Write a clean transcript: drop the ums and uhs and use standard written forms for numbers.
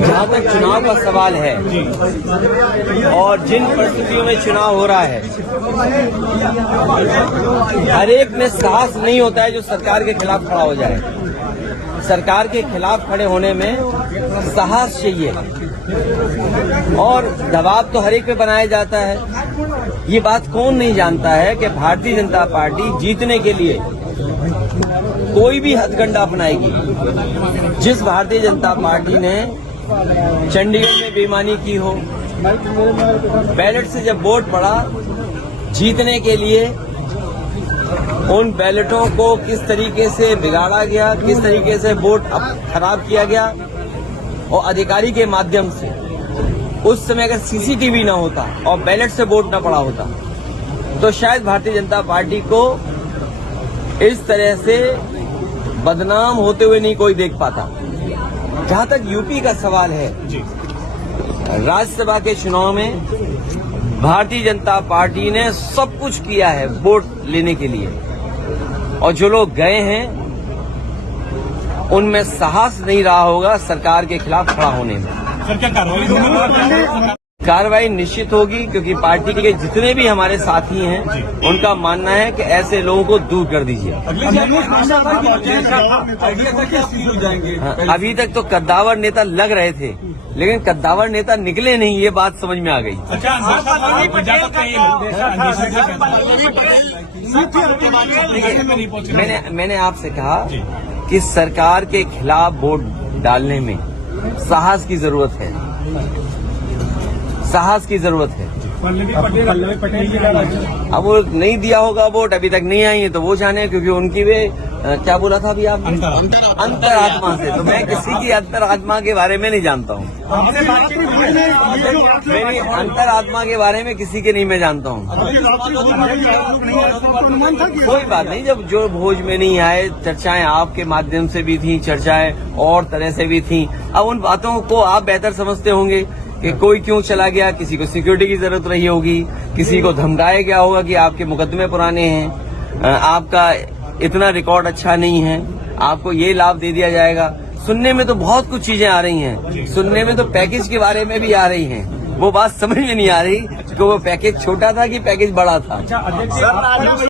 जहाँ तक चुनाव का सवाल है और जिन परिस्थितियों में चुनाव हो रहा है, हर एक में साहस नहीं होता है जो सरकार के खिलाफ खड़ा हो जाए। सरकार के खिलाफ खड़े होने में साहस चाहिए और दबाव तो हर एक पे बनाया जाता है। ये बात कौन नहीं जानता है कि भारतीय जनता पार्टी जीतने के लिए कोई भी हथकंडा अपनाएगी। जिस भारतीय जनता पार्टी ने चंडीगढ़ में बेईमानी की हो, बैलेट से जब वोट पड़ा, जीतने के लिए उन बैलेटों को किस तरीके से बिगाड़ा गया, किस तरीके से वोट खराब किया गया, और अधिकारी के माध्यम से उस समय अगर सीसीटीवी न होता और बैलेट से वोट न पड़ा होता तो शायद भारतीय जनता पार्टी को इस तरह से बदनाम होते हुए नहीं कोई देख पाता। जहां तक यूपी का सवाल है, राज्यसभा के चुनाव में भारतीय जनता पार्टी ने सब कुछ किया है वोट लेने के लिए, और जो लोग गए हैं उनमें साहस नहीं रहा होगा सरकार के खिलाफ खड़ा होने में। सर, क्या कार्रवाई निश्चित होगी, क्योंकि पार्टी के जितने भी हमारे साथी हैं उनका मानना है कि ऐसे लोगों को दूर कर दीजिए। अभी तक तो कद्दावर नेता लग रहे थे, लेकिन कद्दावर नेता निकले नहीं, ये बात समझ में आ गई। मैंने आपसे कहा कि सरकार के खिलाफ वोट डालने में साहस की जरूरत है, साहस की जरूरत है। अब वो नहीं दिया होगा वोट, अभी तक नहीं आई है, तो वो जाने, क्योंकि उनकी वे क्या बोला था अभी आप, अंतरात्मा से। तो मैं किसी की अंतरात्मा के बारे में नहीं जानता हूँ। मेरी अंतरात्मा के बारे में किसी के नहीं मैं जानता हूँ। कोई बात नहीं, जब जो भोज में नहीं आए, चर्चाएं आपके माध्यम से भी थी, चर्चाएं और तरह से भी थी। अब उन बातों को आप बेहतर समझते होंगे कि कोई क्यों चला गया, किसी को सिक्योरिटी की जरूरत रही होगी, किसी को धमकाया गया होगा कि आपके मुकदमे पुराने हैं, आपका इतना रिकॉर्ड अच्छा नहीं है, आपको ये लाभ दे दिया जाएगा। सुनने में तो बहुत कुछ चीजें आ रही हैं, सुनने में तो पैकेज के बारे में भी आ रही हैं। वो बात समझ में नहीं आ रही कि वो पैकेज छोटा था कि पैकेज बड़ा था।